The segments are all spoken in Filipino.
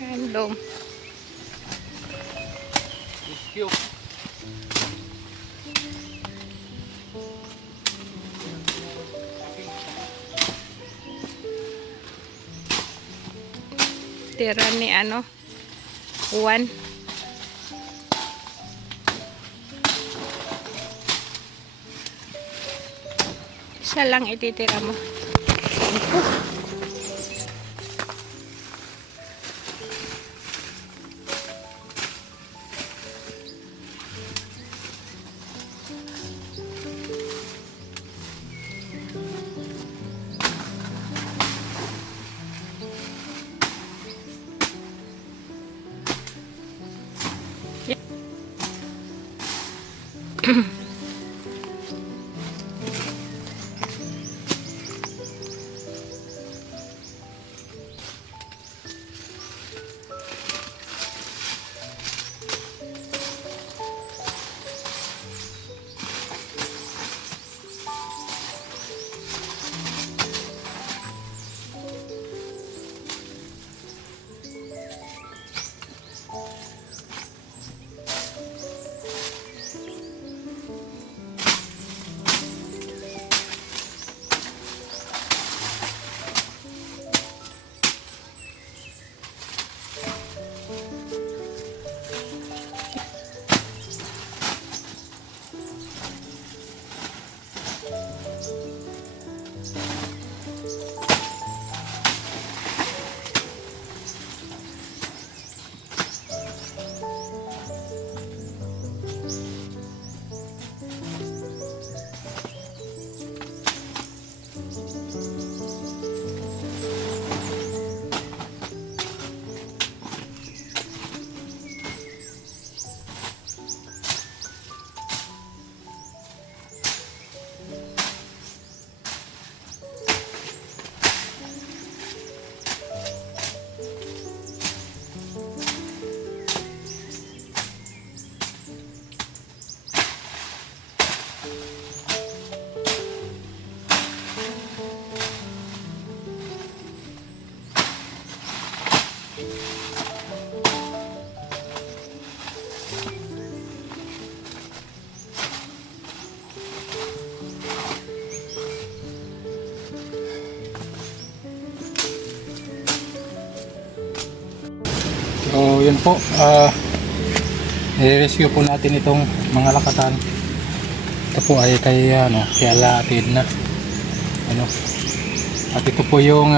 Random. Rescue. Tira ni ano, Juan. Isa lang ititira mo. So yun po, i-rescue po natin itong mga lakatan. Ito po ay kay alatid na at ito po yung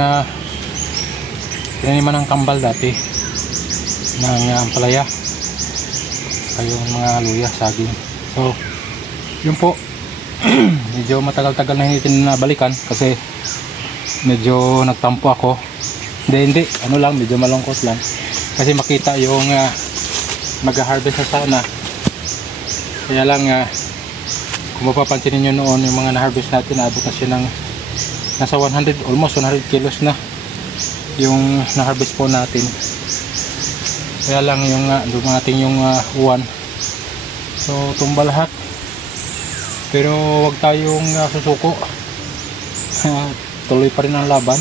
tinaniman ng kambal dati ng ampalaya, yung mga luya, saging. So yun po, medyo matagal-tagal na hindi nabalikan kasi medyo nagtampo ako. Hindi, medyo malungkot lang kasi makita yung mag-harvest na sana. Kaya lang kung mapapansin niyo noon, yung mga na-harvest natin, abot na siya ng nasa 100, almost 100 kilos na yung na-harvest po natin. Kaya lang yung dumating yung uwan, so tumba lahat. Pero wag tayong susuko. Tuloy pa rin ang laban.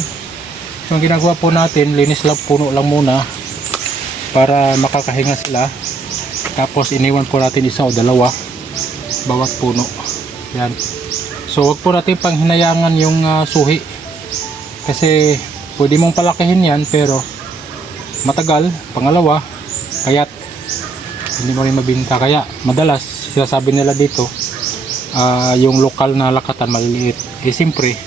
So ang ginagawa po natin, linis lang puno lang muna para makakahinga sila. Tapos iniwan po natin isa o dalawa bawat puno. Yan. So wag po natin panghinayangan yung suhi. Kasi pwede mong palakihin yan pero matagal, pangalawa, kaya't hindi mo rin mabinta. Kaya madalas sinasabi nila dito, yung lokal na lakatan maliliit. Siyempre,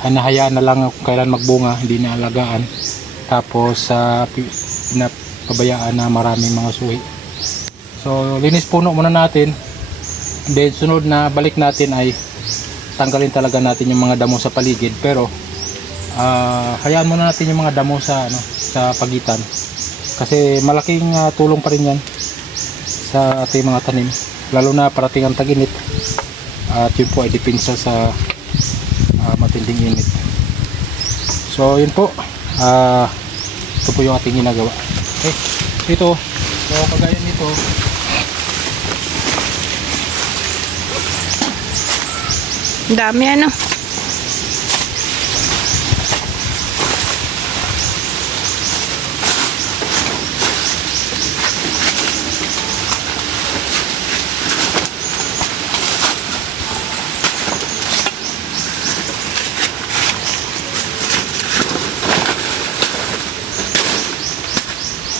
hinahayaan na lang kung kailan magbunga, hindi na alagaan. Tapos pinapabayaan na maraming mga suhi. So linis puno muna natin. Then sunod na balik natin ay tanggalin talaga natin yung mga damo sa paligid. Pero hayaan muna natin yung mga damo sa pagitan. Kasi malaking tulong pa rin yan sa ating mga tanim. Lalo na parating ang tag-init. At yun po ay dipinsa sa matinding init. So yun po, ito po yung ating ginagawa. Okay, ito, so kagaya nito, Dami ano.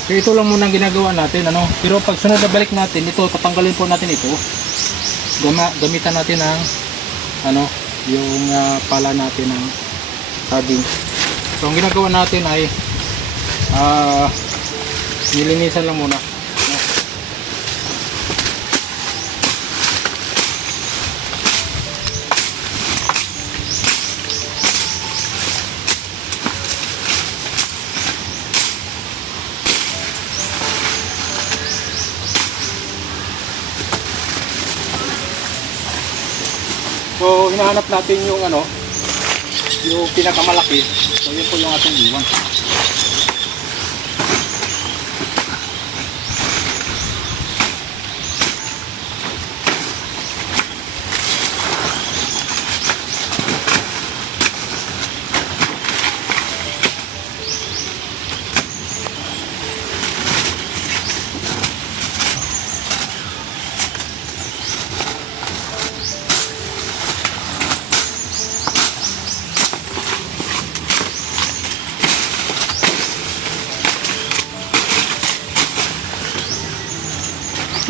So ito lang muna ang ginagawa natin, ano. Pero pag sunod na balik natin, ito tatanggalin po natin ito. Gamitan natin ng ano, yung pala natin ng saging. So ang ginagawa natin ay nilinisan lang muna. So hinahanap natin yung ano, yung pinakamalaki. So yun po yung ating iwan.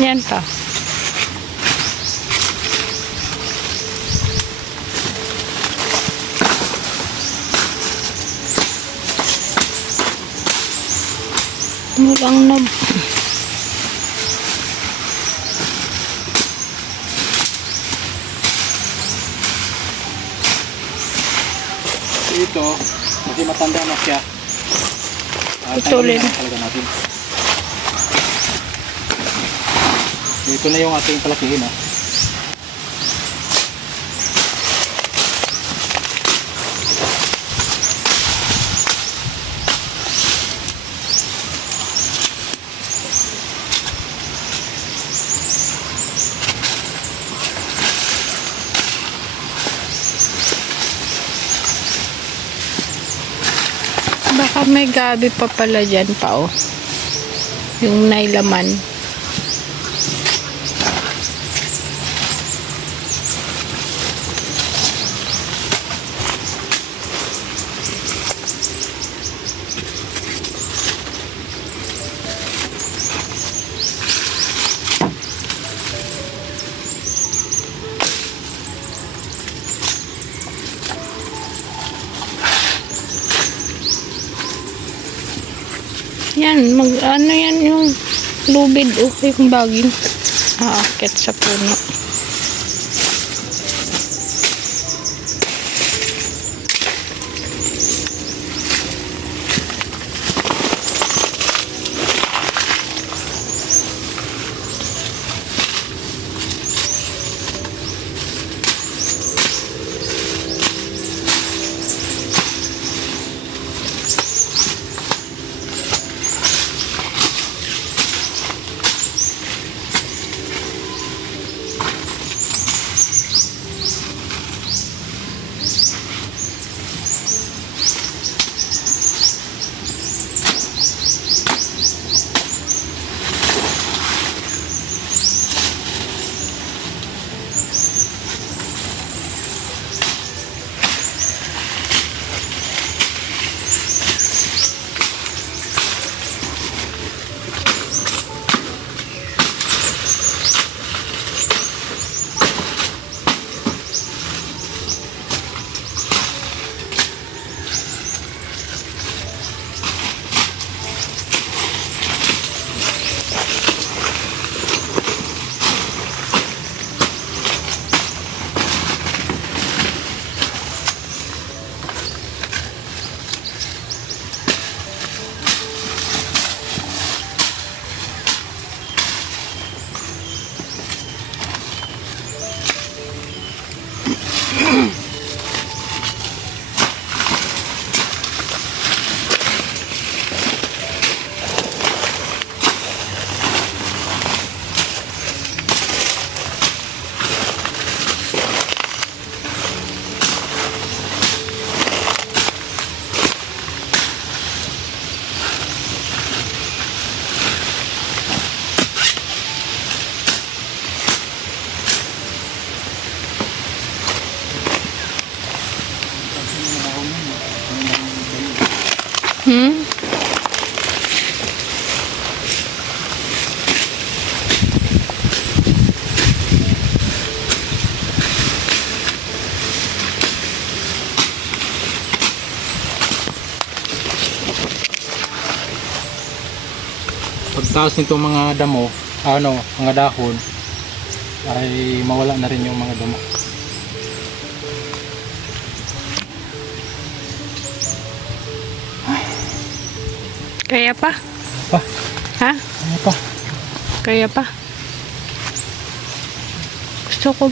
Yan pa. Mulang na. Ito, kasi matanda na siya. Putulin. Talaga natin. Ito na yung ating palakihin. Baka may gabi pa pala dyan pa, oh. Yung nailaman. Yan, ano yan yung lubid, oh, yung baging aakit sa puno. pagtaas nitong mga damo, mga dahon, ay mawala na rin yung mga damo. Kaya pa? Pa, Ha? ano pa? Kaya pa? Gusto ko